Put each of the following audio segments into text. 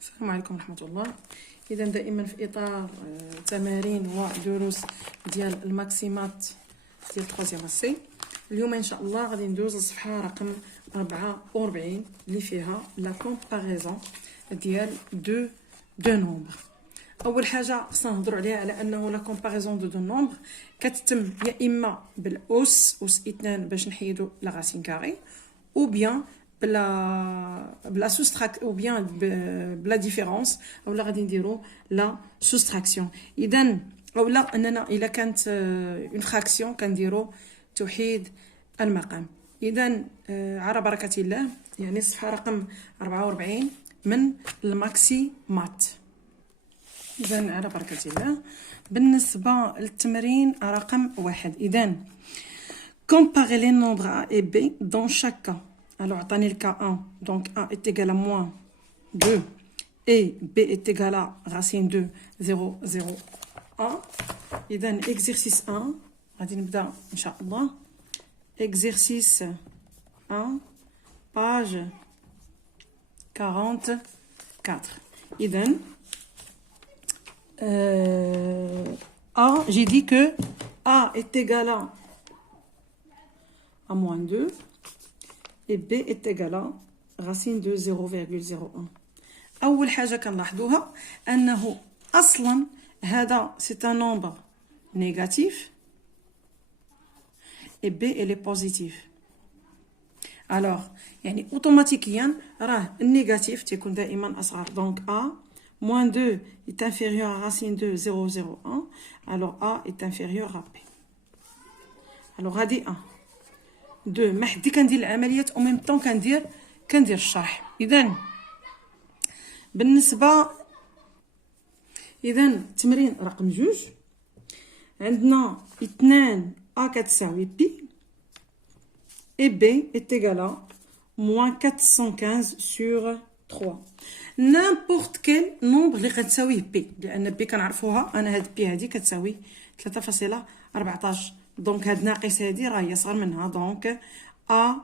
السلام عليكم ورحمة الله. إذا دائما في إطار تمارين ودروس ديال الماكسيمات ديال 3 سي. اليوم إن شاء الله غادي ندوز للصفحة رقم 44 اللي فيها لا كومباريزون ديال دو نومبر. أول حاجة خصنا نهضروا عليها على أنه لا كومباريزون دو نومبر كتتم يا إما بالأس أس 2 باش نحيدو لا غاسين كاري، أو بيان بلا سوستراك او بيان بلا ديفيرونس، اولا غادي نديرو لا سوستراكسيون. اذا اولا اننا الا كانت اون فراكسيون كنديرو توحيد المقام. اذا على بركه الله، يعني الصفحه رقم 44 من الماكسي مات. اذا على بركه الله بالنسبه للتمرين رقم 1، اذا comparer les nombres a et b dans chaque cas. Alors, attendez le cas 1. Donc, a est égal à moins 2 et b est égal à racine de 0, 0, 1. Et donc, exercice 1. غادي نبدا إن شاء الله. Exercice 1, page 44. Et donc, A, j'ai dit que A est égal à moins 2. et b est égal à racine de 0,01. أول حاجة كنلاحظوها أنه أصلا هذا c'est un nombre négatif et b elle est positive. alors يعني automatiquement راه النيجاتيف تيكون دائما أصغر. donc a moins 2 est inférieur à racine de 0,01. alors a est inférieur à b. alors هذه 1 2 ما حدي كندير العمليات او ميم طون كندير الشرح. اذا بالنسبه تمرين رقم 2 عندنا 2 a كتساوي بي et b est égal à moins 415 sur 3. n'importe quel nombre اللي غتساويه بي، لان بي كنعرفوها انا هاد بي هادي كتساوي 3.14. donc هاد ناقص هادي راه هي صغر منها. donc A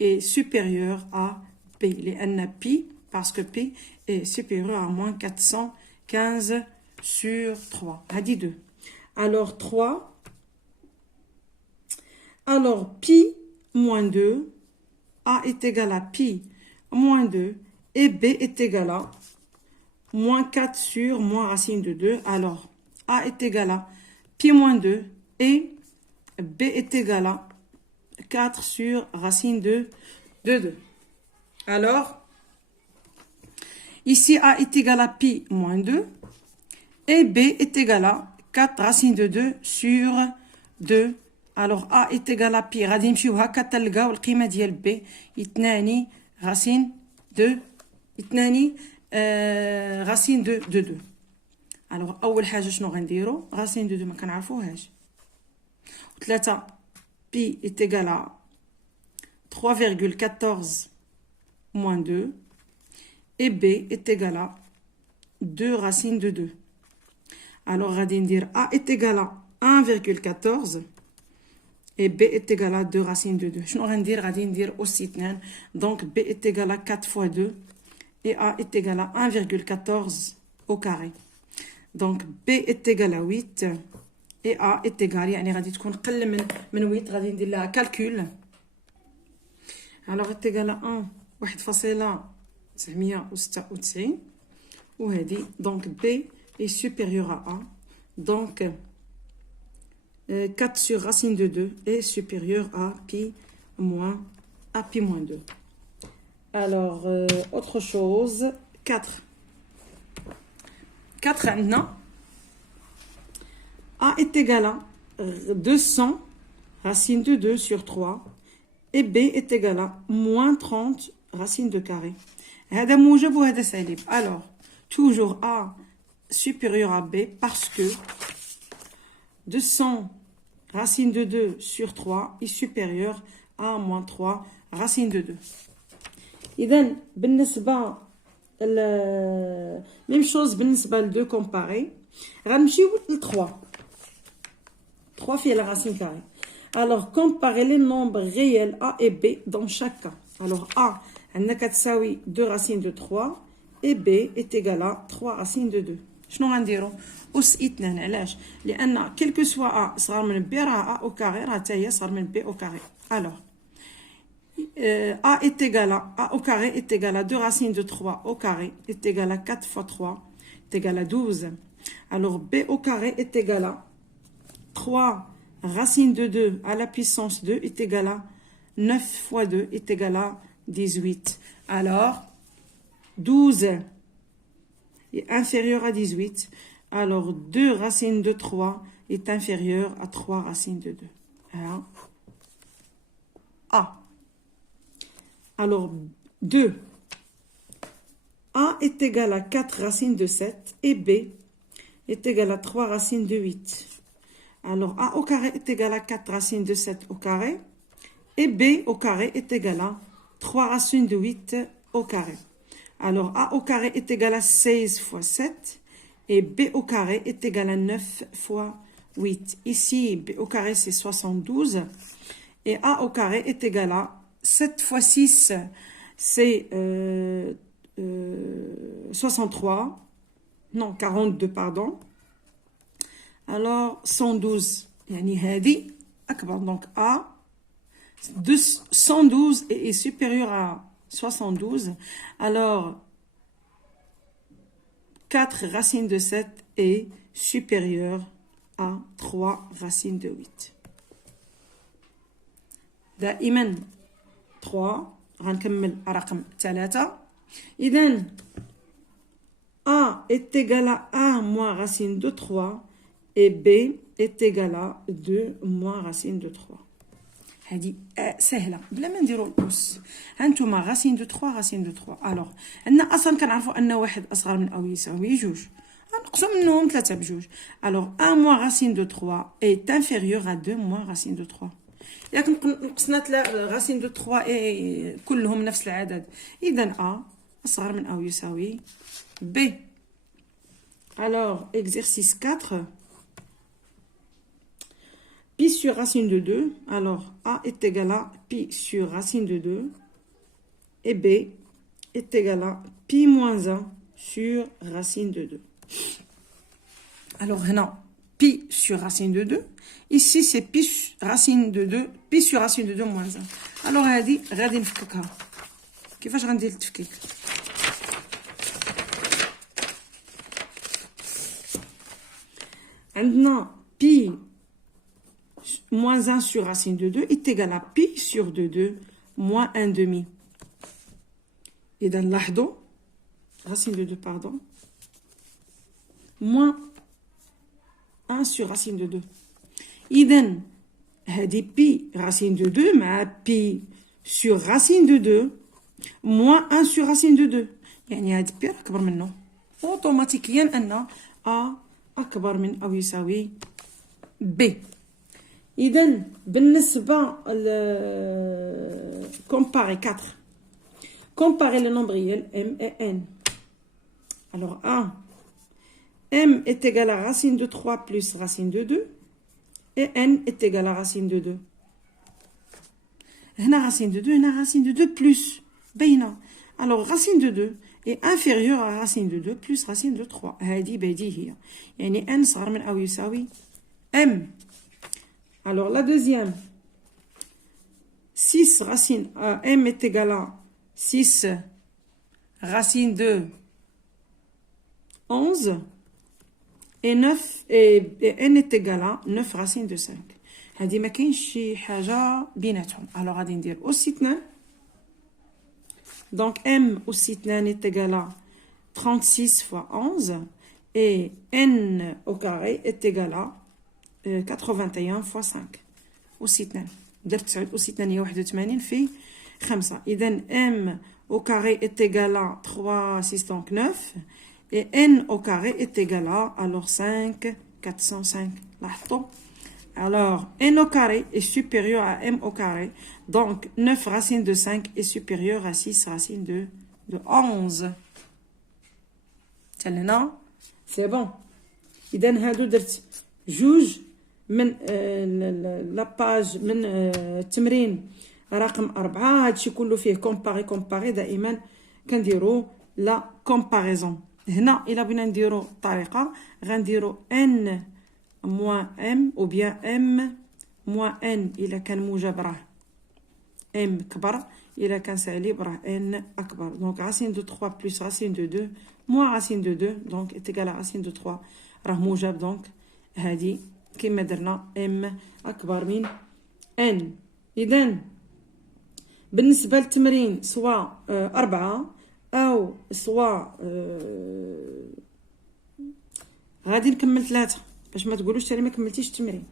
est supérieur à P لأن P parce que P est supérieur à moins 415 sur 3. هادي 2. alors 3. alors pi moins 2. A est égal à pi moins 2 et B est égal à moins 4 sur moins racine de 2. alors A est égal à pi moins 2 et B est égal à 4 sur racine de 2. Alors, ici A est égal à pi moins 2 et B est égal à 4 racine de 2 sur 2. alors A est égal à pi. غادي نمشيو هكا تلقاو القيمة ديال B 2 racine de 2 racine de 2. alors أول حاجة شنو غنديرو؟ racine de 2 ما كنعرفوهاش. 3 pi est égal à 3,14 moins 2 et b est égal à 2 racine de 2. alors غادي ندير a est égal à 1,14 et b est égal à 2 racine de 2. شنو غندير؟ غادي ندير أس 2. donc b est égal à 4 fois 2 et a est égal à 1,14 au carré. donc b est égal à 8 et A est égal يعني غادي تكون قل من 8. غادي ندير لها كالكول. alors est égal à 1.996 وهذه donc B est supérieur à A. donc 4 sur racine de 2 est supérieur à pi moins 2. alors autre chose 4 عندنا A est égal à 200 racine de 2 sur 3 et B est égal à moins 30 racine de carré. هذا موجب وهذا سالب. alors toujours A supérieur à B parce que 200 racine de 2 sur 3 est supérieur à moins 3 racine de 2. إذا بالنسبة même chose بالنسبة ل 2 comparé غنمشيو ل 3. 3 fait la racine carrée. alors comparer les nombres réels A et B dans chaque cas. alors A عندنا كتساوي 2 racine de 3 et B est égal à 3 racines de 2. شنو غنديرو؟ أس 2. علاش؟ لأن quel que soit A صغر من B راه A au carré راه حتى هي صغر من B au carré. Alors, A est égal à A au carré est égal à 2 racines de 3 au carré est égal à 4 fois 3 est égal à 12. Alors, B au carré est égal à 3 racines de 2 à la puissance 2 est égal à 9 fois 2 est égal à 18. Alors, 12 est inférieur à 18. Alors, 2 racines de 3 est inférieur à 3 racines de 2. Alors, A. Alors, 2. A est égal à 4 racines de 7 et B est égal à 3 racines de 8. Alors, A au carré est égal à 4 racines de 7 au carré et B au carré est égal à 3 racines de 8 au carré. Alors, A au carré est égal à 16 fois 7 et B au carré est égal à 9 fois 8. Ici, B au carré, c'est 72 et A au carré est égal à 7 fois 6, c'est 63. Non, 42, pardon. Alors, 112. يعني هذه أكبر. Donc, A, 112 est supérieur à 72. Alors, 4 racines de 7 est supérieur à 3 racines de 8. دائما 3. غنكمل رقم 3. إذن A est égal à 1 moins racine de 3 et B est égal à 2 moins racine de 3. هذه سهله بلا ما نديروا الأس. هانتوما راسين دو 3 راسين دو 3. الوغ عندنا اصلا كنعرفوا ان واحد اصغر من او يساوي جوج، غنقصوا منهم 3 بجوج. الوغ 1 موان راسين دو 3 est inférieur à 2 موان راسين دو 3. ياك نقصنا راسين دو 3 اي كلهم نفس العدد، اذا A اصغر من او يساوي B. Alors, exercice 4. Pi sur racine de 2. Alors, A est égal à pi sur racine de 2. Et B est égal à pi moins 1 sur racine de 2. Alors, هنا pi sur racine de 2. Ici, c'est pi racine de 2. Pi sur racine de 2 moins 1. Alors, هذه غادي نفككها. كيفاش غندير التفكيك؟ عندنا pi moins 1 sur racine de 2 est égal à pi sur 2 moins 1 demi. Et dans l'ahdo, racine de 2, pardon, moins 1 sur racine de 2. إذن هذه pi racine de 2 مع pi sur racine de 2 moins 1 sur racine de 2. يعني هذه pi أكبر منه. أوتوماتيكيا أن A أكبر من أو يساوي B. إذن بالنسبة comparer 4. Comparer le nombril M et N. Alors, A. M est égal à racine de 3 plus racine de 2. Et N est égal à racine de 2. هنا racine de 2, هنا racine de 2 plus. باينة. Alors, racine de 2 est inférieure à racine de 2 plus racine de 3. هذه بديهية. يعني N صغر من أو يساوي M. Alors, la deuxième, 6 racine, M est égal à 6 racine de 11 et 9 et N est égal à 9 racine de 5. هذه ما كاينش شي حاجة بيناتهم. Alors, غادي ندير أس 2. Donc, M أس 2 est égal à 36 fois 11 et N au carré est égal à 81 fois 5 أس 2. درت 9 أس 2 هي 81 في 5. إذن M au carré est égal à 3, 6, donc 9. Et N au carré est égal à, alors 5, 405. لاحظتوا. Alors, N au carré est supérieur à M au carré. Donc, 9 racine de 5 est supérieur à 6 racine de 11. تلنا c'est bon. إذن هادو درت جوج من لاباج من التمرين رقم 4. هادشي كله فيه كومباري دائما كنديرو لا كومباريزون. هنا الا بغينا نديرو الطريقه غنديرو ان موان ام او بيان ام موان ان الا كان موجب راه ام كبر، الا كان سالب راه ان اكبر. دونك راسين دو 3 بلس راسين دو 2 موان راسين دو 2 دونك تيغال راسين دو 3 راه موجب. دونك هادي كيما درنا ام اكبر من ان. اذا بالنسبه للتمرين سواء 4 او سواء غادي نكمل 3 باش ما تقولوش تاني ما كملتيش التمرين.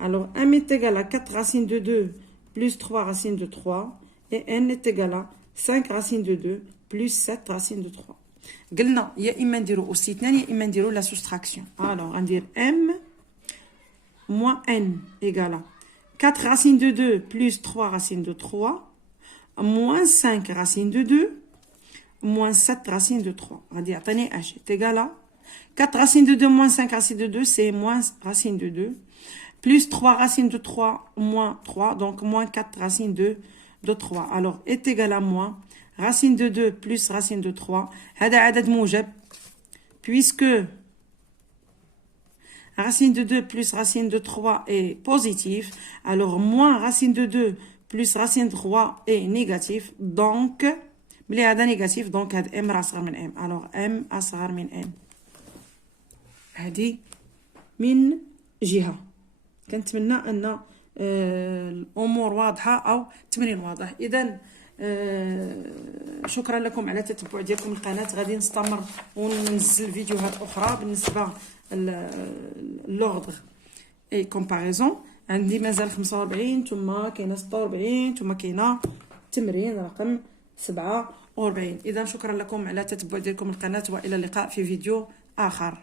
alors m est égal à 4 racines de 2 plus 3 racines de 3 et n est égal à 5 racines de 2 plus 7 racines de 3. قلنا يا اما نديرو استثناء يا اما نديرو لا سوستراكسيون. alors غندير m moins n égale à 4 racines de 2 plus 3 racines de 3 moins 5 racines de 2 moins 7 racines de 3. غادي يعطيني h est égal à 4 racines de 2 moins 5 racines de 2 c'est moins racines de 2 plus 3 racines de 3 moins 3 donc moins 4 racines de 3. alors est égal à moins racine de 2 plus racine de 3 هذا عدد موجب puisque racine de 2 plus racine de 3 est positif, alors moins racine de 2 plus racine de 3 est négatif. donc ملي هذا négatif donc هذا m راه أصغر من m. alors m أصغر من m. هذه من جهة. كنتمنى أن الأمور واضحة أو التمرين واضح. إذا شكرا لكم على التتبع ديالكم القناة. غادي نستمر وننزل فيديوهات أخرى بالنسبة لوردغ اي كومباريزون. عندي مازال 45 ثم كاينه 46 ثم كاينه تمرين رقم 47. اذا شكرا لكم على التتبع ديالكم القناه والى اللقاء في فيديو اخر.